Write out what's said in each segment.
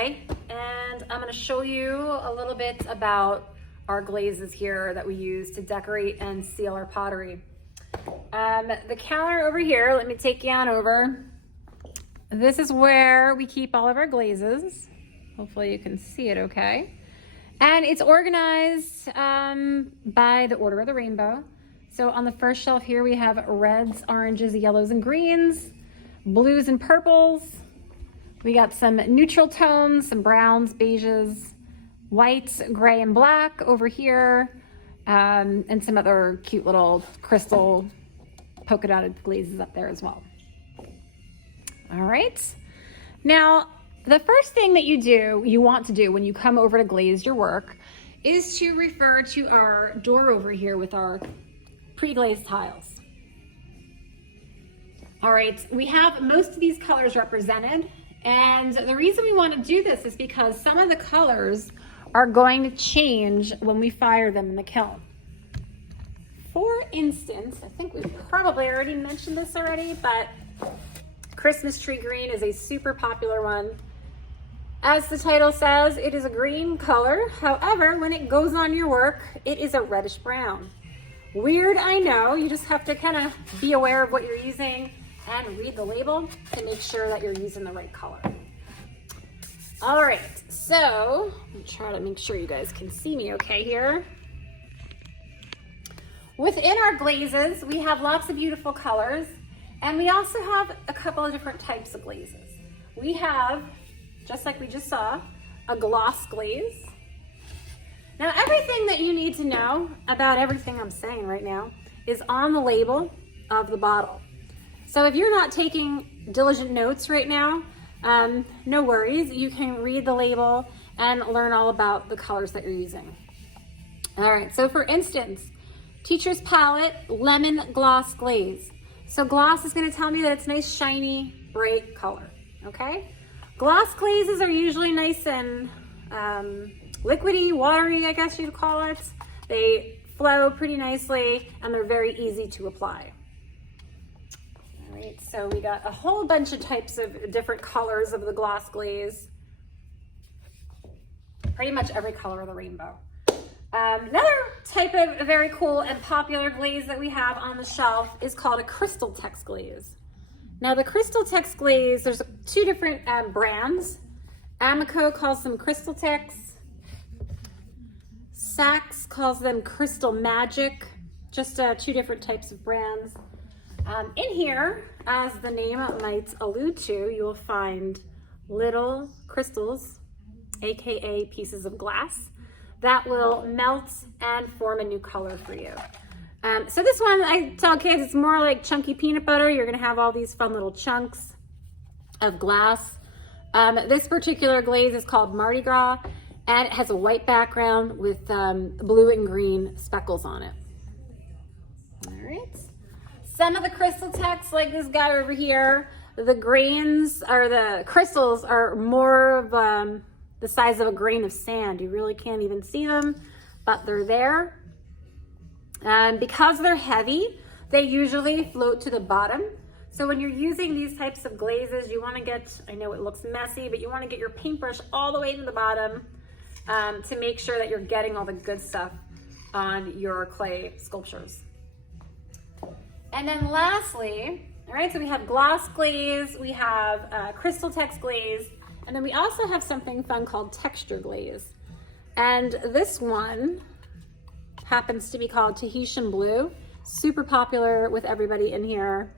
And I'm going to show you a little bit about our glazes here that we use to decorate and seal our pottery. The counter over here, let me take you on over. This is where we keep all of our glazes. Hopefully you can see it okay. And it's organized by the order of the rainbow. So on the first shelf here we have reds, oranges, yellows, and greens, blues and purples. We got some neutral tones, some browns, beiges, whites, gray, and black over here, and some other cute little crystal polka dotted glazes up there as well. All right. Now, the first thing that you want to do when you come over to glaze your work is to refer to our door over here with our pre-glazed tiles. All right, we have most of these colors represented. And the reason we want to do this is because some of the colors are going to change when we fire them in the kiln. For instance, I think we've probably already mentioned this already, but Christmas tree green is a super popular one. As the title says, it is a green color. However, when it goes on your work, it is a reddish brown. Weird, I know. You just have to kind of be aware of what you're using and read the label to make sure that you're using the right color. All right, so I'm trying to make sure you guys can see me okay here. Within our glazes, we have lots of beautiful colors, and we also have a couple of different types of glazes. We have, just like we just saw, a gloss glaze. Now, everything that you need to know about everything I'm saying right now is on the label of the bottle. So if you're not taking diligent notes right now, no worries. You can read the label and learn all about the colors that you're using. All right, so for instance, Teacher's Palette Lemon Gloss Glaze. So gloss is gonna tell me that it's nice, shiny, bright color, okay? Gloss glazes are usually nice and liquidy, watery, I guess you'd call it. They flow pretty nicely and they're very easy to apply. All right, so we got a whole bunch of types of different colors of the gloss glaze. Pretty much every color of the rainbow. Another type of very cool and popular glaze that we have on the shelf is called a crystal text glaze. Now the crystal text glaze, there's two different brands. Amico calls them crystal text. Saks calls them crystal magic. Just two different types of brands. In here, as the name might allude to, you will find little crystals, AKA pieces of glass, that will melt and form a new color for you. So this one, I tell kids, it's more like chunky peanut butter. You're gonna have all these fun little chunks of glass. This particular glaze is called Mardi Gras, and it has a white background with blue and green speckles on it. All right. Some of the crystal texts, like this guy over here, the grains or the crystals are more of the size of a grain of sand. You really can't even see them, but they're there. And because they're heavy, they usually float to the bottom. So when you're using these types of glazes, you want to get, I know it looks messy, but you want to get your paintbrush all the way to the bottom to make sure that you're getting all the good stuff on your clay sculptures. And then lastly, all right, so we have gloss glaze, we have crystal text glaze, and then we also have something fun called texture glaze. And this one happens to be called Tahitian Blue, super popular with everybody in here.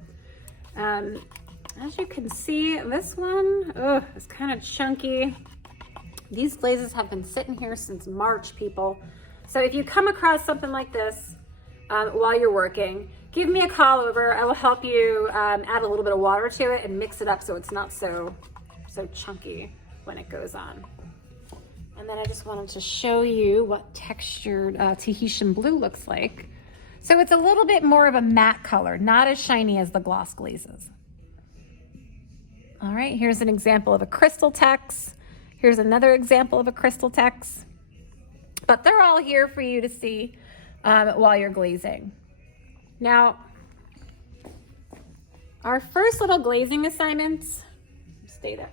As you can see, this one, it's kind of chunky. These glazes have been sitting here since March, people. So if you come across something like this while you're working, give me a call over. I will help you add a little bit of water to it and mix it up so it's not so chunky when it goes on. And then I just wanted to show you what textured Tahitian Blue looks like. So it's a little bit more of a matte color, not as shiny as the gloss glazes. All right, here's an example of a crystal text. Here's another example of a crystal text. But they're all here for you to see while you're glazing. Now, our first little glazing assignment, stay there.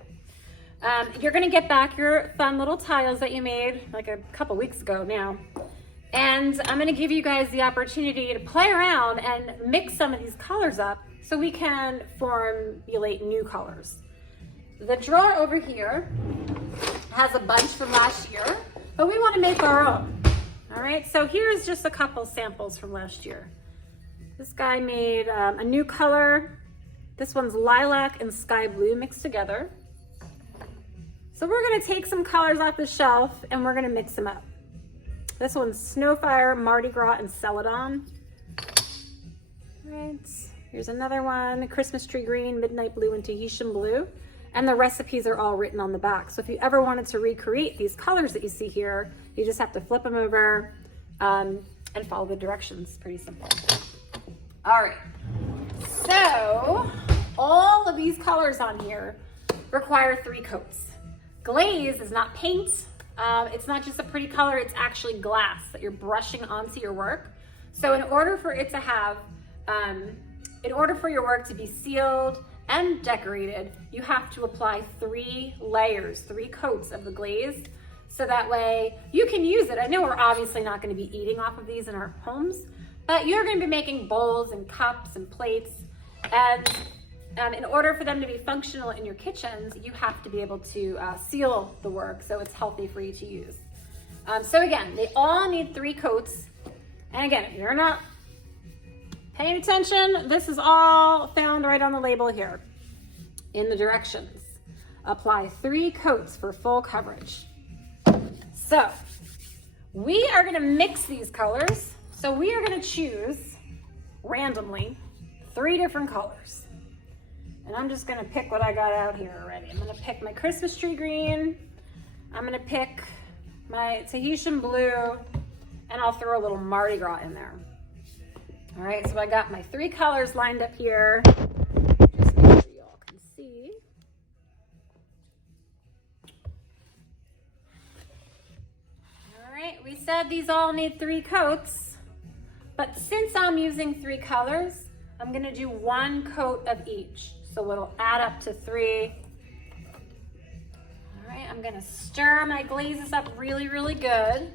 You're gonna get back your fun little tiles that you made like a couple weeks ago now. And I'm gonna give you guys the opportunity to play around and mix some of these colors up so we can formulate new colors. The drawer over here has a bunch from last year, but we wanna make our own. All right, so here's just a couple samples from last year. This guy made a new color. This one's lilac and sky blue mixed together. So we're gonna take some colors off the shelf and we're gonna mix them up. This one's Snowfire, Mardi Gras, and Celadon. Right, here's another one, Christmas Tree Green, Midnight Blue, and Tahitian Blue. And the recipes are all written on the back. So if you ever wanted to recreate these colors that you see here, you just have to flip them over and follow the directions. Pretty simple. All right, so all of these colors on here require 3 coats. Glaze is not paint. It's not just a pretty color, it's actually glass that you're brushing onto your work. So in order for it to have, in order for your work to be sealed and decorated, you have to apply 3 layers, 3 coats of the glaze. So that way you can use it. I know we're obviously not gonna be eating off of these in our homes, but you're gonna be making bowls and cups and plates. And in order for them to be functional in your kitchens, you have to be able to seal the work so it's healthy for you to use. So again, they all need 3 coats. And again, if you're not paying attention, this is all found right on the label here in the directions. Apply 3 coats for full coverage. So we are gonna mix these colors. So we are gonna choose randomly 3 different colors. And I'm just gonna pick what I got out here already. I'm gonna pick my Christmas Tree Green. I'm gonna pick my Tahitian Blue, and I'll throw a little Mardi Gras in there. All right, so I got my 3 colors lined up here. Just make sure y'all can see. All right, we said these all need 3 coats, but since I'm using 3 colors, I'm gonna do 1 coat of each. So it'll add up to 3. All right, I'm gonna stir my glazes up really, really good.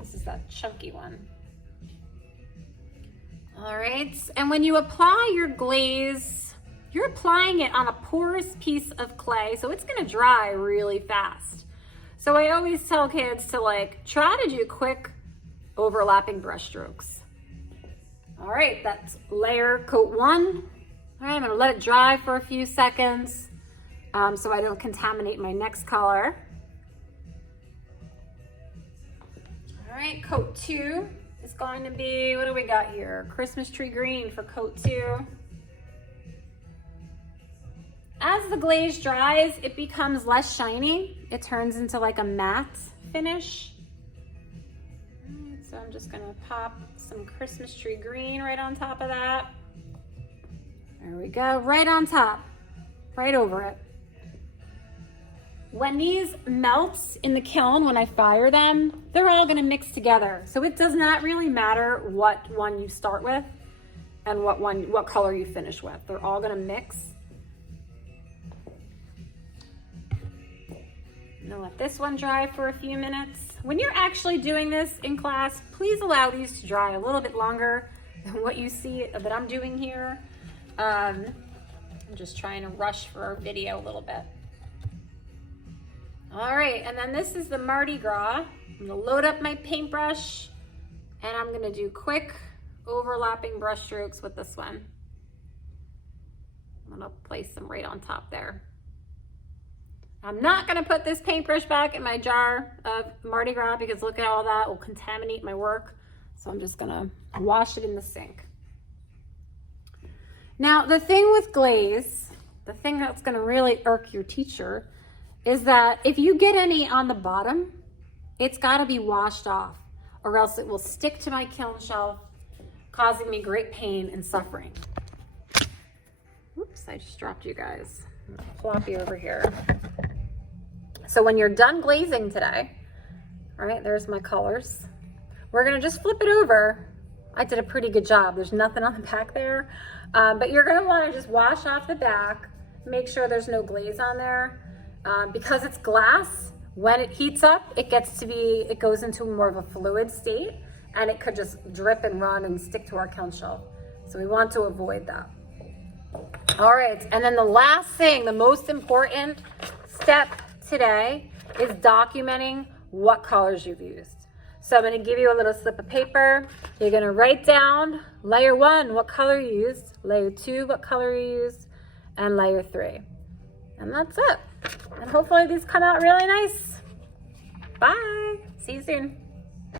This is that chunky one. All right, and when you apply your glaze, you're applying it on a porous piece of clay, so it's gonna dry really fast. So I always tell kids to try to do quick overlapping brush strokes. All right, that's layer coat 1. All right, I'm gonna let it dry for a few seconds so I don't contaminate my next color. All right, coat 2 is going to be, what do we got here? Christmas Tree Green for coat 2. As the glaze dries, it becomes less shiny. It turns into like a matte finish. All right, so I'm just gonna pop some Christmas Tree Green right on top of that. There we go, right on top, right over it. When these melt in the kiln, when I fire them, they're all gonna mix together. So it does not really matter what one you start with and what color you finish with. They're all gonna mix. I'm gonna let this one dry for a few minutes. When you're actually doing this in class, please allow these to dry a little bit longer than what you see that I'm doing here. I'm just trying to rush for our video a little bit. All right, and then this is the Mardi Gras. I'm gonna load up my paintbrush and I'm gonna do quick overlapping brush strokes with this one. I'm gonna place them right on top there. I'm not gonna put this paintbrush back in my jar of Mardi Gras because look at all that will contaminate my work. So I'm just gonna wash it in the sink. Now, the thing with glaze, the thing that's gonna really irk your teacher is that if you get any on the bottom, it's gotta be washed off or else it will stick to my kiln shelf, causing me great pain and suffering. Oops, I just dropped you guys. I'm gonna plop you over here. So when you're done glazing today, all right, there's my colors. We're gonna just flip it over. I did a pretty good job. There's nothing on the back there. But you're gonna wanna just wash off the back make sure there's no glaze on there. Because it's glass, when it heats up, it goes into more of a fluid state, and it could just drip and run and stick to our kiln shelf. So we want to avoid that. All right, and then the last thing, the most important step today is documenting what colors you've used. So I'm going to give you a little slip of paper. You're going to write down layer 1, what color you used, layer 2, what color you used, and layer 3. And that's it. And hopefully these come out really nice. Bye. See you soon.